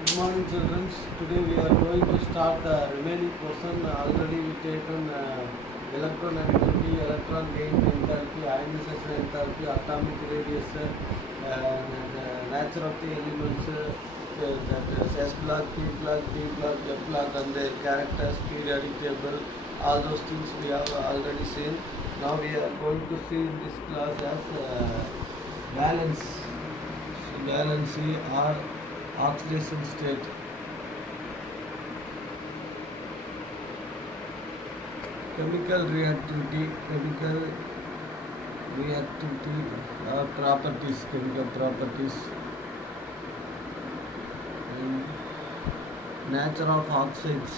Good morning, children. Today we are going to start the remaining portion. Already we taken electronegativity, electron gain enthalpy, ionization enthalpy, atomic radius, the nature of the elements, that S block, P block, D block, F block, and their characters, periodic table. All those things we have already seen. Now we are going to see in this class as valence, valency or oxidation state. Chemical reactivity properties, chemical properties, and nature of oxides.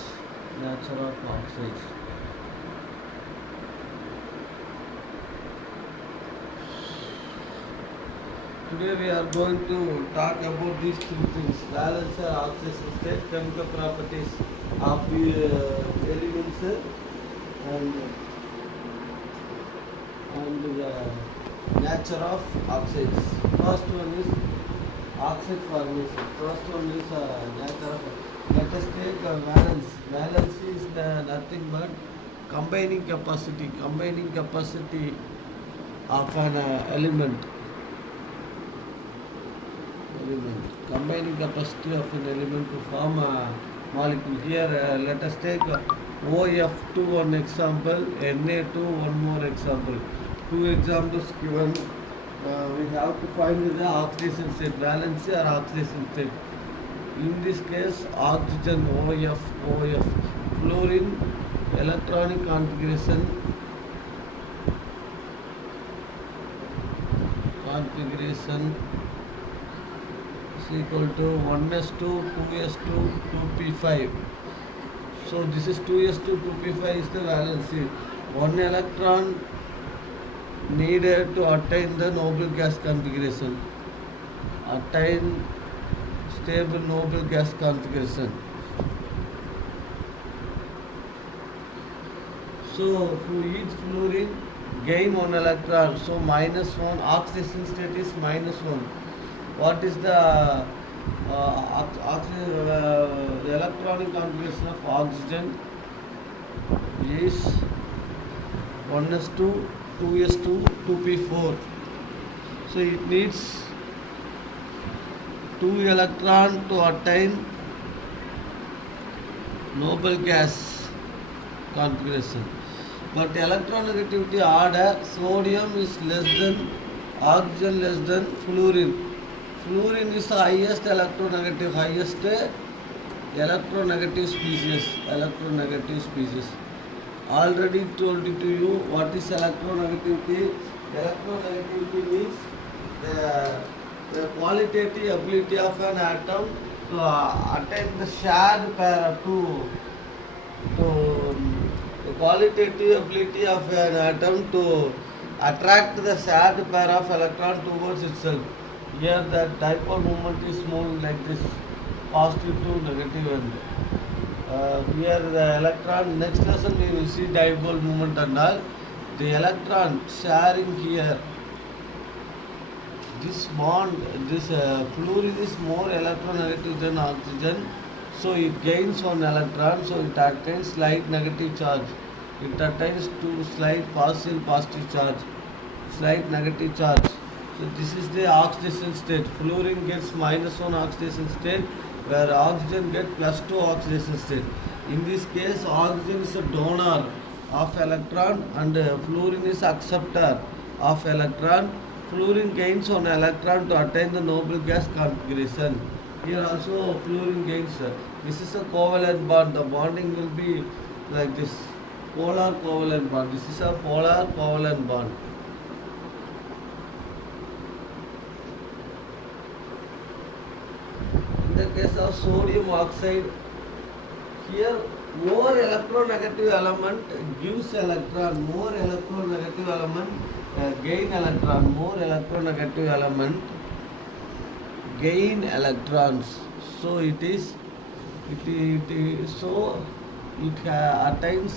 Today we are going to talk about these three things: valence or oxidation state, chemical properties of the elements, and the nature of oxides. First one is oxide formation. First one is nature of. Let us take valence. Valence is nothing but combining capacity of an element. Combining capacity of an element to form a molecule. Here let us take OF2 one example, Na2 one more example. Two examples given. We have to find the oxidation state, valence or oxidation state. In this case, oxygen OF, fluorine electronic configuration is equal to 1s2, 2s2, 2p5. So this is 2s2, 2p5 is the valency. One electron needed to attain the noble gas configuration. Attain stable noble gas configuration. So for each fluorine gain one electron. So -1, oxidation state is -1. What is the electronic configuration of oxygen is 1s2, 2s2, 2p4. So it needs 2 electron to attain noble gas configuration. But electronegativity order, sodium is less than oxygen, less than fluorine. Fluorine is the highest electronegative species. Already told it to you what is electronegativity. Electronegativity means the qualitative ability of an atom to attain the shared pair the qualitative ability of an atom to attract the shared pair of electron towards itself. Here the dipole moment is moving like this, positive to negative end. Here the electron, next lesson we will see dipole moment and all. The electron sharing here, this bond, this fluorine is more electronegative than oxygen, so it gains one electron, so it attains slight negative charge. It attains two slight partial positive charge, slight negative charge. So this is the oxidation state. Fluorine gets -1 oxidation state, where oxygen gets +2 oxidation state. In this case, oxygen is a donor of electron and fluorine is acceptor of electron. Fluorine gains one electron to attain the noble gas configuration. Here also fluorine gains. This is a covalent bond. The bonding will be like this. Polar covalent bond. This is a polar covalent bond. In the case of sodium oxide, here more electronegative element gives electron, more electronegative element gain electron, more electronegative element gain electrons. So it attains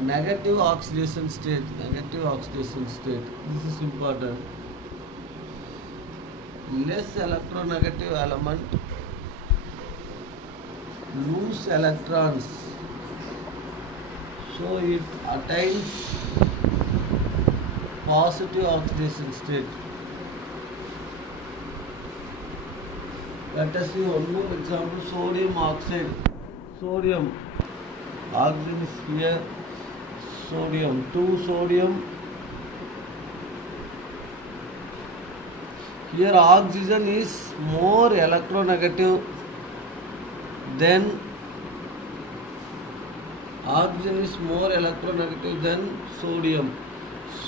negative oxidation state. This is important. less electronegative element lose electrons, so it attains positive oxidation state. Let us see one more example, sodium oxide. Sodium, oxygen is here, sodium, 2 sodium. Here oxygen is more electronegative than sodium.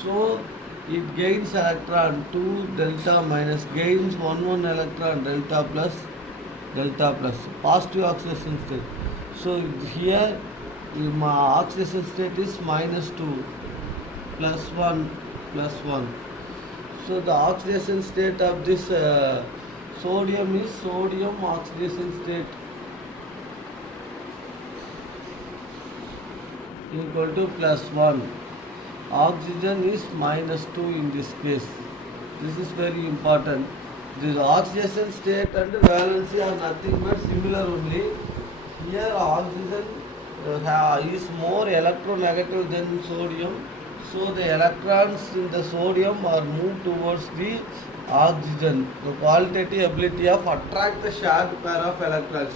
So it gains electron 2 delta minus, gains 1 electron delta plus positive oxidation state. So here my oxidation state is -2 +1. So the oxidation state of this sodium is sodium oxidation state equal to +1. Oxygen is -2 in this case. This is very important. The oxidation state and valency are nothing but similar only. Here oxygen is more electronegative than sodium. So the electrons in the sodium are moved towards the oxygen. The qualitative ability of attract the shared pair of electrons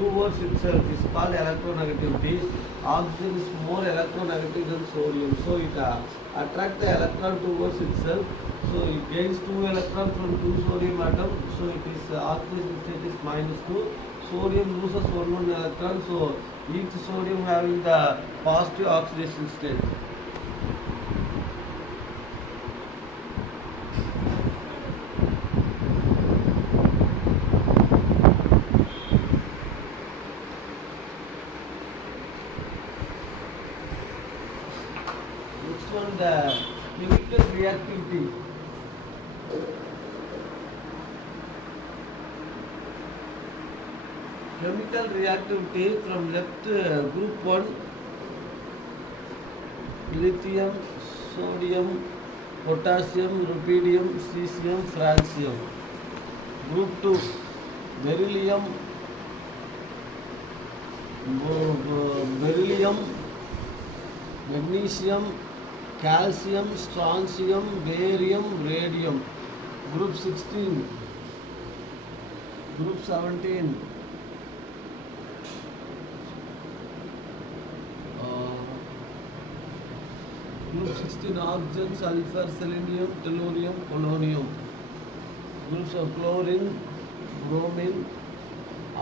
towards itself is called electronegativity. Oxygen is more electronegative than sodium, so it attracts the electron towards itself. So it gains 2 electrons from 2 sodium atoms. So it is oxidation state is -2. Sodium loses 1 electron. So each sodium having the positive oxidation state. Next one, the chemical reactivity. Chemical reactivity from left, group 1 lithium, sodium, potassium, rubidium, cesium, francium. Group 2 beryllium, magnesium, calcium, strontium, barium, radium. Group 16, group 17, group 16 oxygen, sulfur, selenium, tellurium, polonium. Groups of chlorine, bromine,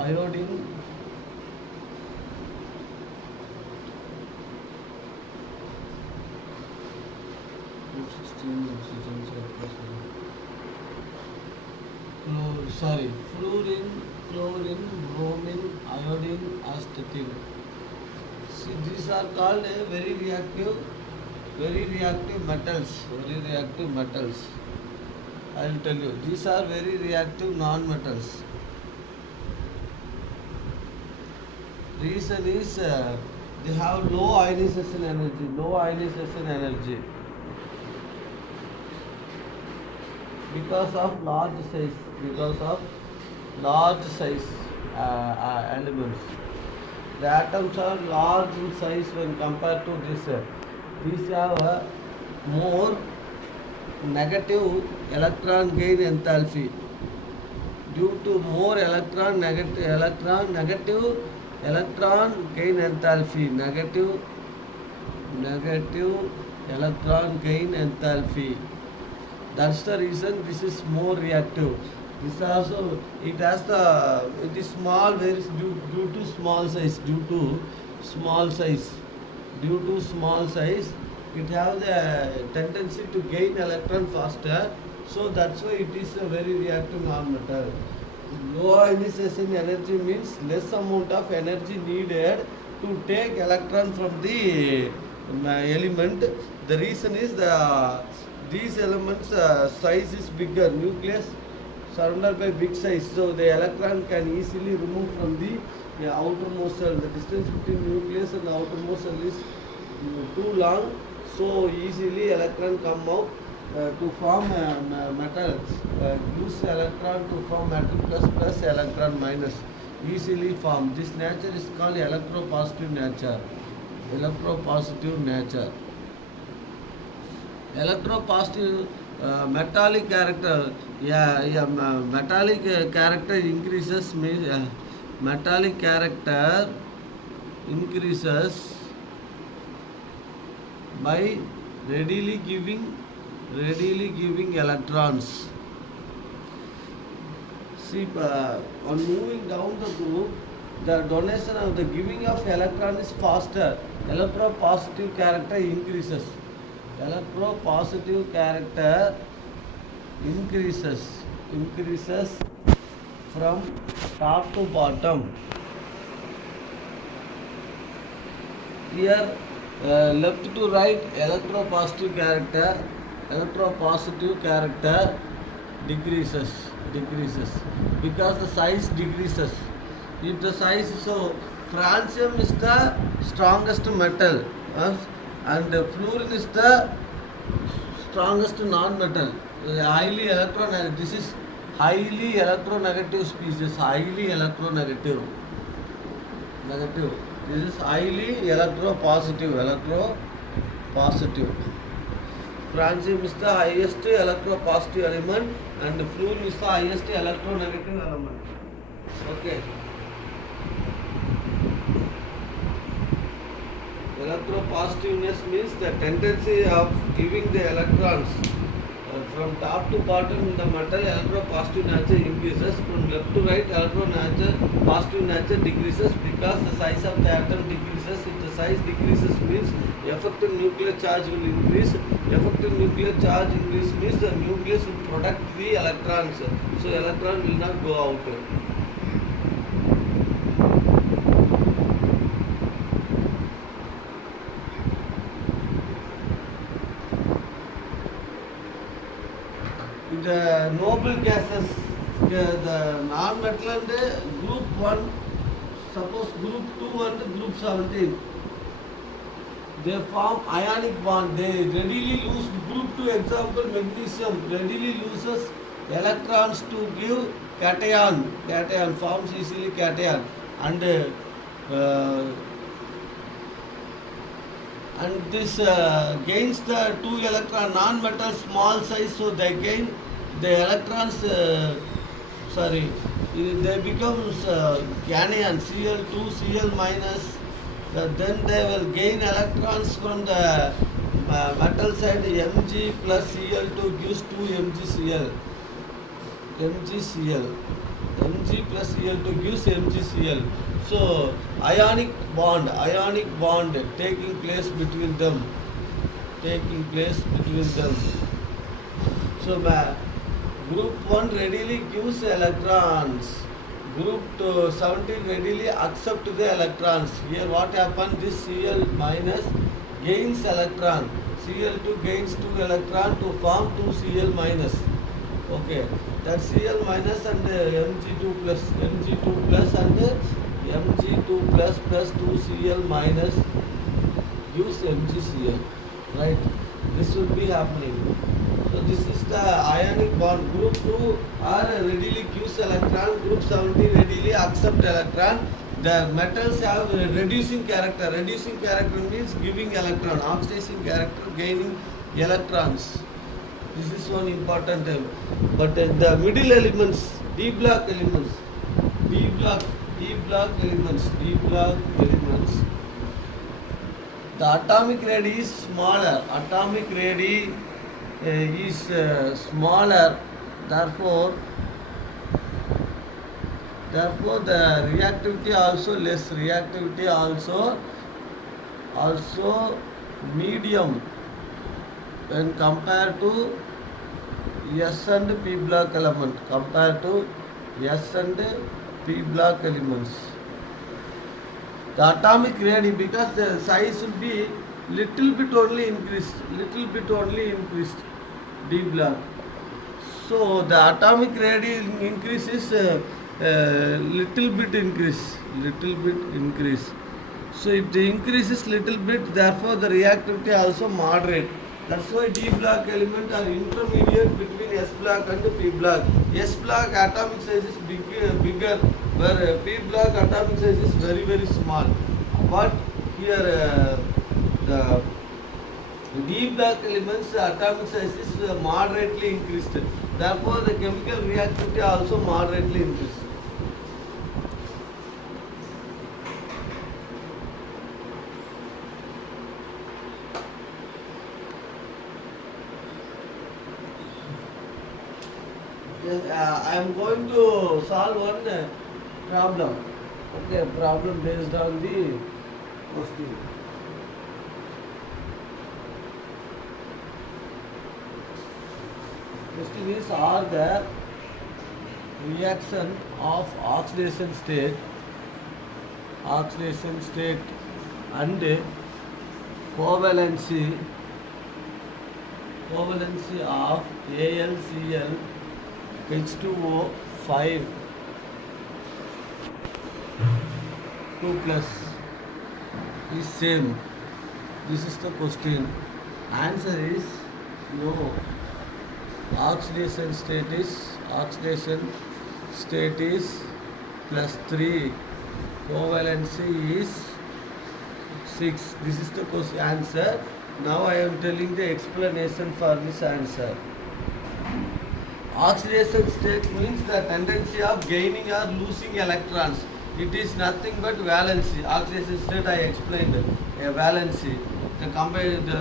iodine, group 16 oxygen, sulfur, fluorine, chlorine, bromine, iodine, astatine. See, these are called very reactive metals. I will tell you, these are very reactive non-metals. Reason is they have low ionization energy because of large size elements. The atoms are large in size when compared to this. These have more negative electron gain enthalpy. Due to more negative electron gain enthalpy, negative electron gain enthalpy. That's the reason this is more reactive. This also, it has it is small, due to small size, it has the tendency to gain electron faster. So that's why it is a very reactive non-metal. Low ionization energy means less amount of energy needed to take electron from the element. The reason is these elements size is bigger, nucleus surrounded by big size, so the electron can easily remove from the outermost cell. The distance between nucleus and the outermost cell is too long, so easily electron come out to form metal, use electron to form metal plus electron minus, easily formed. This nature is called electropositive nature. Electropositive nature. Electropositive metallic character. Metallic character increases means metallic character increases by readily giving electrons. See, on moving down the group, the donation of the giving of electron is faster. Electropositive character increases. Electropositive character increases from top to bottom. Here, left to right, electropositive character decreases because the size decreases. If the size, so francium is the strongest metal, and fluorine is the strongest non-metal. Highly electronegative. This is highly electronegative species. Highly electronegative. Negative. This is highly electropositive. Francium is the highest electropositive element, and fluorine is the highest electronegative element. Okay. Electropositiveness means the tendency of giving the electrons from top to bottom in the metal. Electropositive nature increases. From left to right, electropositive nature decreases because the size of the atom decreases. If the size decreases means effective nuclear charge will increase. Effective nuclear charge increase means the nucleus will product the electrons. So electron will not go out. The noble gases, the non-metal and group 1, suppose group 2 and group 17, they form ionic bond. They readily lose. Group 2 example, magnesium readily loses electrons to give cation. Cation forms easily cation, and this gains the 2 electron non-metal small size, so they gain the electrons. They become cation Cl2 Cl minus. Then they will gain electrons from the metal side. Mg plus Cl2 gives 2 MgCl. Mg plus Cl2 gives MgCl. So ionic bond taking place between them. So group 1 readily gives electrons. Group 17 readily accept the electrons. Here what happened? This Cl minus gains electron. Cl2 gains 2 electron to form 2 Cl minus. Okay, that Cl minus and Mg2 plus and Mg2 plus 2 Cl minus gives MgCl. Right? This will be happening. So this is the ionic bond. Group 2 are readily gives electron. Group 17 readily accept electron. The metals have reducing character. Reducing character means giving electron. Oxidizing character, gaining electrons. This is one important term. But the middle elements, D block elements. The atomic radii is smaller. Smaller. Therefore the reactivity also less. Reactivity also medium when compared to S and P block element. The atomic radii, because the size will be little bit only increased, D block. So the atomic radii increases little bit increase. So if the increase is little bit, therefore the reactivity also moderate. That's why D block element are intermediate between S block and P block. S block atomic size is bigger, where P block atomic size is very small. But here the D block elements atomic size is moderately increased. Therefore, the chemical reactivity also moderately increased. I am going to solve one problem. Okay, problem based on the question. Question is, are the reaction of oxidation state and covalency of AlCl H2O 5 2 plus is same? This is the question. Answer is no. Oxidation state is plus 3. Covalency is 6. This is the question answer. Now I am telling the explanation for this answer. Oxidation state means the tendency of gaining or losing electrons. It is nothing but valency. Oxidation state I explained a valency.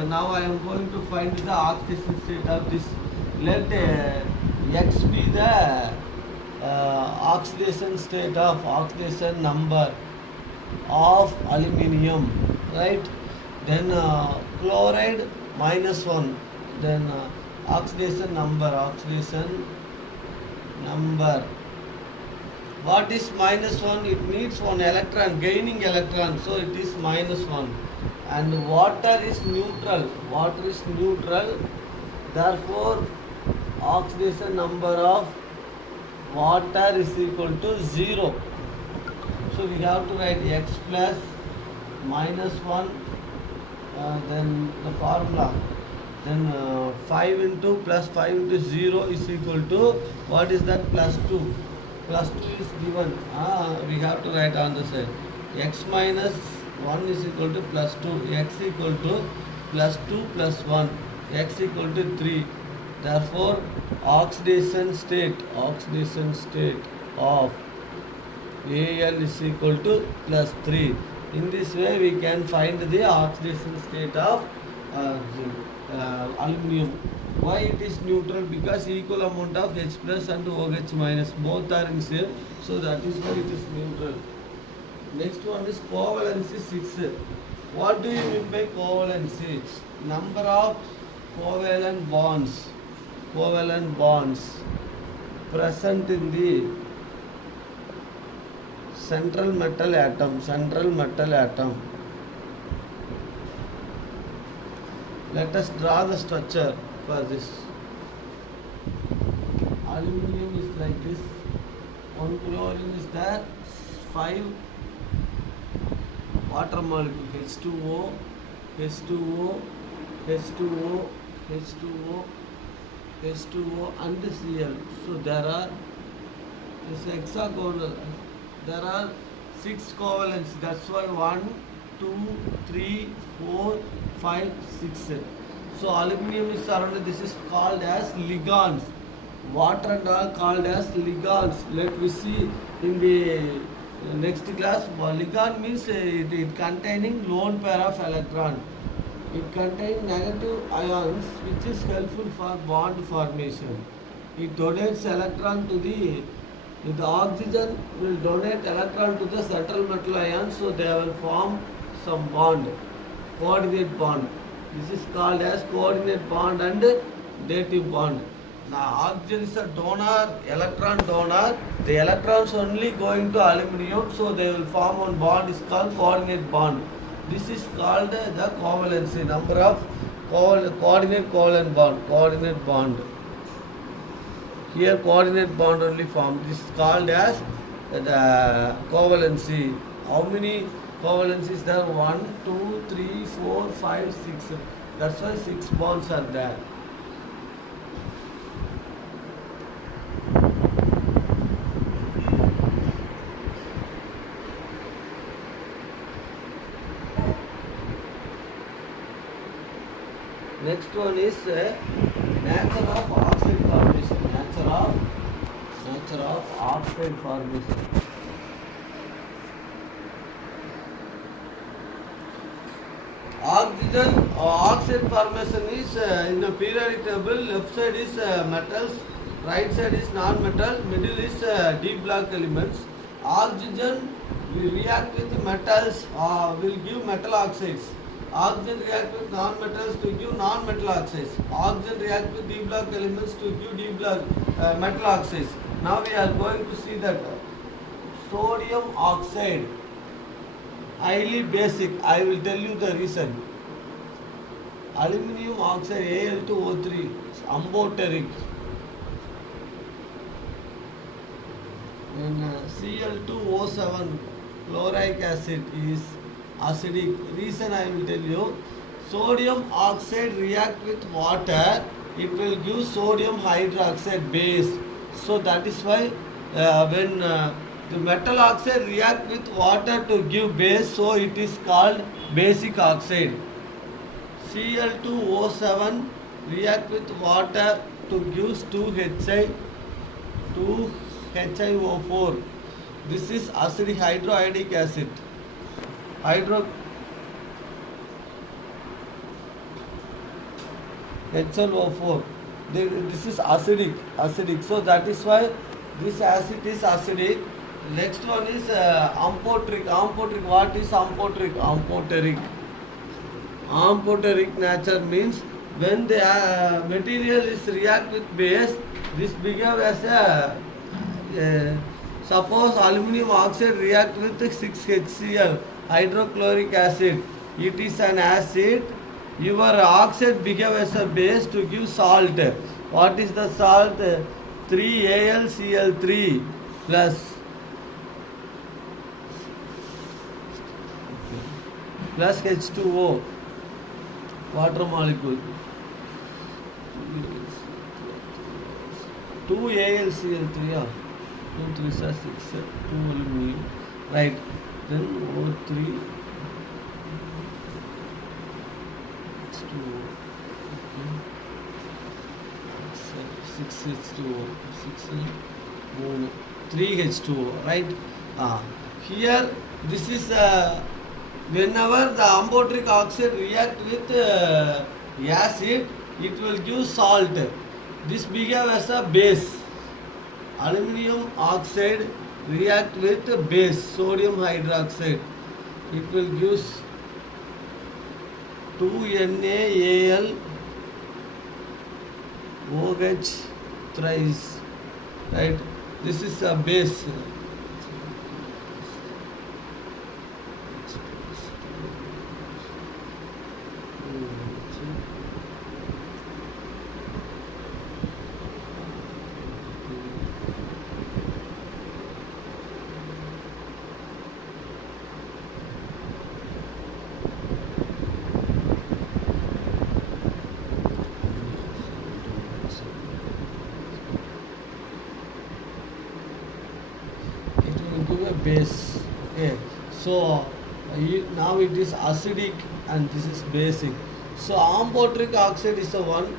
Now I am going to find the oxidation state of this. Let X be the oxidation state of oxidation number of aluminium, right? Then chloride -1. Then oxidation number. What is -1? It needs one electron, gaining electron, so it is -1. And water is neutral. Therefore, oxidation number of water is equal to 0. So we have to write X plus -1, then the formula. Then 5 into plus 5 into 0 is equal to, what is that? Plus 2. Plus 2 is given. We have to write on the side. X minus 1 is equal to plus 2. X equal to plus 2 plus 1. X equal to 3. Therefore, oxidation state of Al is equal to plus 3. In this way, we can find the oxidation state of aluminium. Why it is neutral? Because equal amount of H plus and OH minus both are in same, so that is why it is neutral. Next one is covalency 6. What do you mean by covalency? Number of covalent bonds present in the central metal atom. Let us draw the structure for this. Aluminium is like this. One chlorine is there. 5 water molecule, H2O, and Cl. So there are this hexagonal. There are 6 covalents. That's why 1, 2, 3, 4, 5, 6. So aluminium is surrounded. This is called as ligands. Water and all called as ligands. Let me see in the next class. Ligand means it containing lone pair of electron. It contains negative ions, which is helpful for bond formation. It donates electron to the oxygen will donate electron to the central metal ions, so they will form some bond, coordinate bond. This is called as coordinate bond and dative bond. Now oxygen is a donor, electron donor. The electrons only going to aluminium, so they will form one bond is called coordinate bond. This is called the covalency, number of coordinate bond. Here coordinate bond only formed. This is called as the covalency. How many covalencies there? 1, 2, 3, 4, 5, 6. That's why 6 bonds are there. Next one is nature of oxide formation. Nature of oxide formation. Oxide formation is in a periodic table. Left side is metals, right side is non-metal, middle is deep black elements. Oxygen will react with metals, will give metal oxides. Oxygen react with non-metals to give non-metal oxides. Oxygen react with deep black elements to give deep black metal oxides. Now we are going to see that sodium oxide, highly basic. I will tell you the reason. Aluminium oxide Al2O3 is amphoteric. Then Cl2O7 chloric acid is acidic. Reason I will tell you. Sodium oxide react with water, it will give sodium hydroxide base. So that is why when the metal oxide react with water to give base, so it is called basic oxide. Cl2O7 react with water to give 2HiO4. This is acidic hydroiodic acid. HNO4. This is acidic. So that is why this acid is acidic. Next one is amphoteric. What is amphoteric? Amphoteric nature means when the material is react with base, this behave as a suppose aluminum oxide react with 6HCl hydrochloric acid. It is an acid. Your oxide behave as a base to give salt. What is the salt? 3AlCl3 plus H2O, water molecule. 2AlCl3, 2 3 6, 2 aluminum, right? Then O3, H2O, okay. 6H2O, 3H2O, right? Here this is whenever the amphoteric oxide react with acid, it will give salt. This behave as a base. Aluminium oxide react with base, sodium hydroxide. It will give 2NaAl OH thrice, right? This is a base. Base. Okay, so now it is acidic and this is basic. So amphoteric oxide is the one.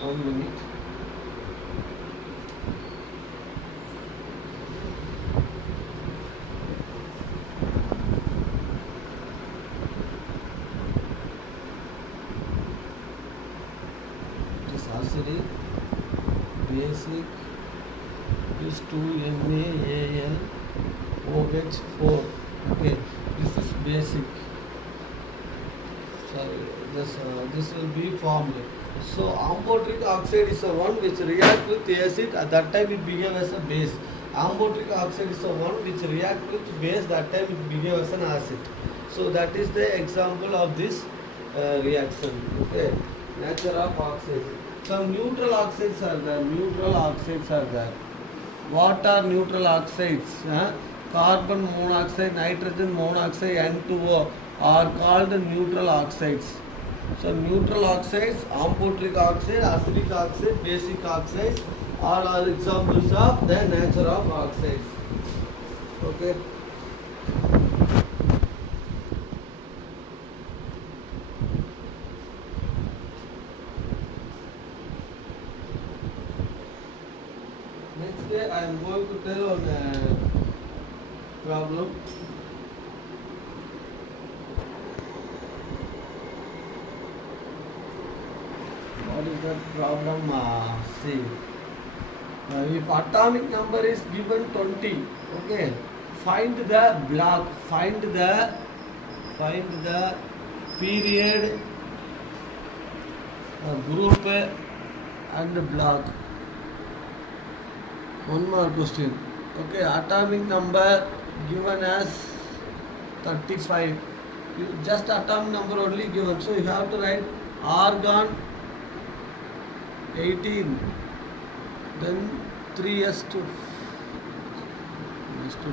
One minute. This acidic, basic is 2NaAlOH4. Okay, this is basic. Sorry, this will be formed. So amphoteric oxide is the one which react with acid. At that time it became as a base. Ambotric oxide is the one which react with base, that time it behaves as an acid. So that is the example of this reaction. Okay, nature of oxides. Some neutral oxides are there. Neutral oxides are there. What are neutral oxides? Carbon monoxide, nitrogen monoxide, N2O are called neutral oxides. So neutral oxides, amphoteric oxide, acidic oxide, basic oxides, all are examples of the nature of oxides. Okay. Next day I am going to tell on a problem. What is the problem? See, if atomic number is given 20, okay, find the block, find the period, group and block. One more question. Okay, atomic number given as 35. Just atomic number only given. So you have to write argon 18, then 3s2, 2s2,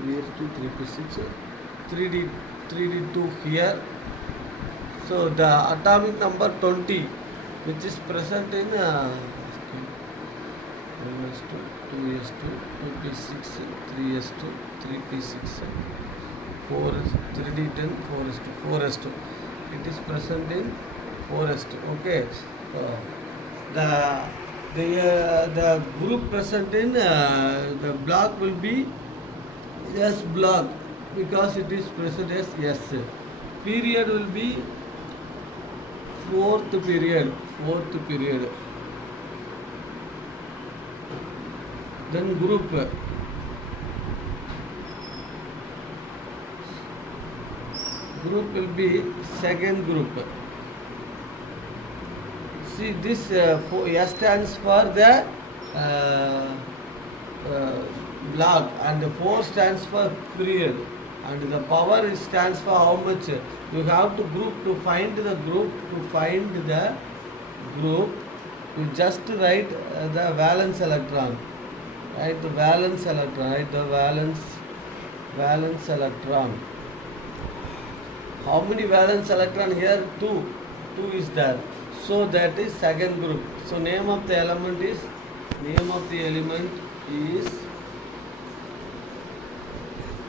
3s2, 3p6, 3d2 here. So the atomic number 20, which is present in 2s2, 2p6, 3s2, 3p6, 4, 3d10, 4s2. It is present in 4s2. Okay. The group present in the block will be S block because it is present as S. Period will be fourth period. Then group. Group will be second group. See, this S stands for the block and 4 stands for period, and the power stands for how much. You have to group to find the group. You just write the valence electron. Write the valence electron. How many valence electron here? 2 is there. So that is second group. So name of the element is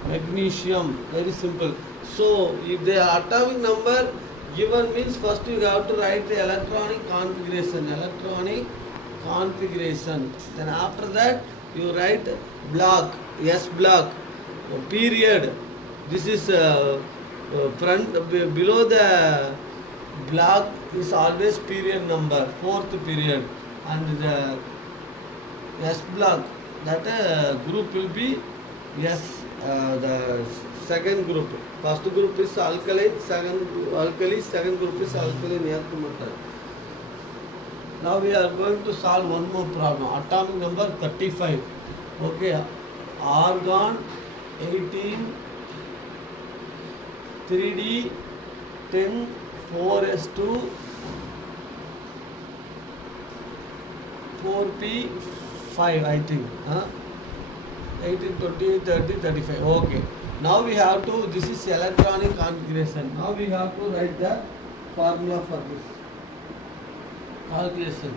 magnesium. Very simple. So if the atomic number given means first you have to write the electronic configuration. Then after that you write block, S block, period. This is front below the block is always period number, fourth period, and the S block, that group will be S, the second group. First group is alkaline, second group is alkaline earth matter. Now we are going to solve one more problem. Atomic number 35. Okay, argon 18, 3d 10, 4s2, 4p5, I think. 18, 20, 30, 35. Okay. Now we have to, this is electronic configuration. Now we have to write the formula for this calculation.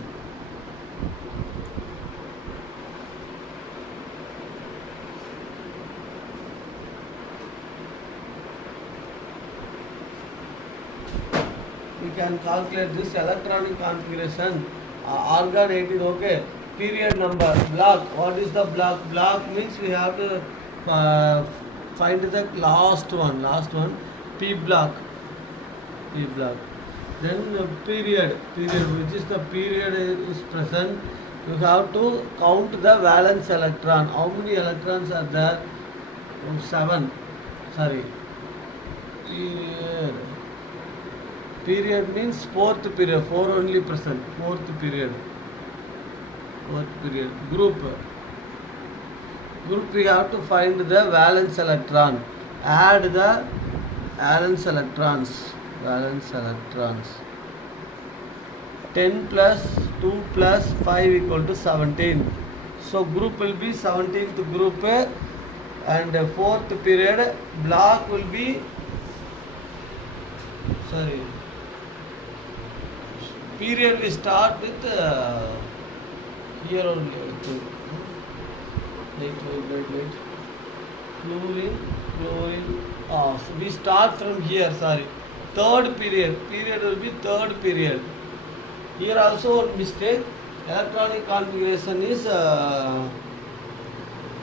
We can calculate this electronic configuration. Argon 18, okay. Period number, block. What is the block? Block means we have to find the last one. P block. Then period, which is the period is present. You have to count the valence electron. How many electrons are there? 7. Sorry. Here. Period means fourth period. 4 only present. Fourth period. Fourth period. Group. We have to find the valence electron. Add the valence electrons. 10 plus 2 plus 5 equal to 17. So group will be 17th group, and fourth period block will be period we start with here only. Wait. Fluorine. So we start from here. Third period. Period will be third period. Here also one mistake. Electronic configuration is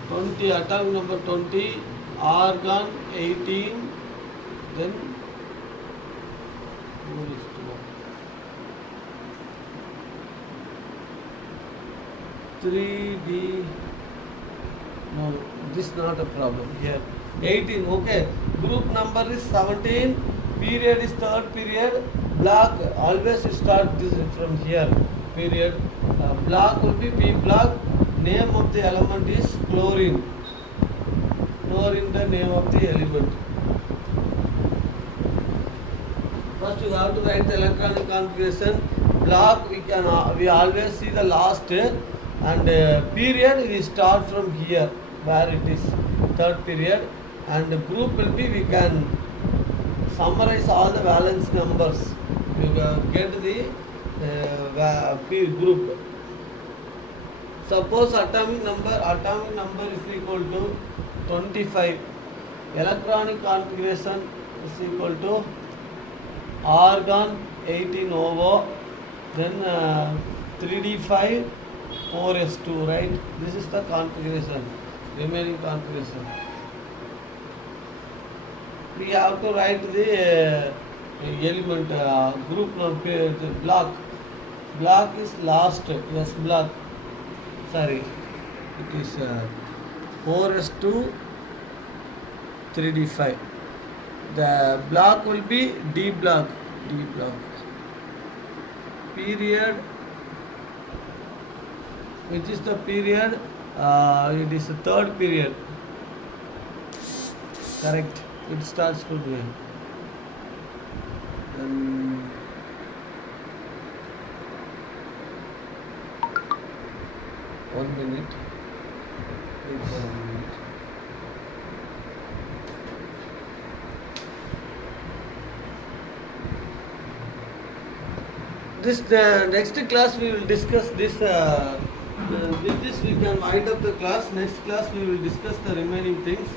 20, atomic number 20, argon 18, then 3D. No, this is not a problem here. 18, okay. Group number is 17. Period is third period. Block always start this from here. Period. Block will be P block. Name of the element is chlorine. Chlorine, the name of the element. First you have to write the electronic configuration. Block we always see the last, and period we start from here where it is third period, and the group will be, we can summarize all the valence numbers. You get the group. Suppose atomic number is equal to 25. Electronic configuration is equal to argon 18 OO, then 3D5 4s2, right? This is the configuration, remaining configuration. We have to write the element group number, block. Block is last, yes, block. It is 4s2 3d5. The block will be D block. Period, which is the period, it is the third period. Correct. It starts from here. One minute. The next class we will discuss this. With this we can wind up the class. Next class we will discuss the remaining things.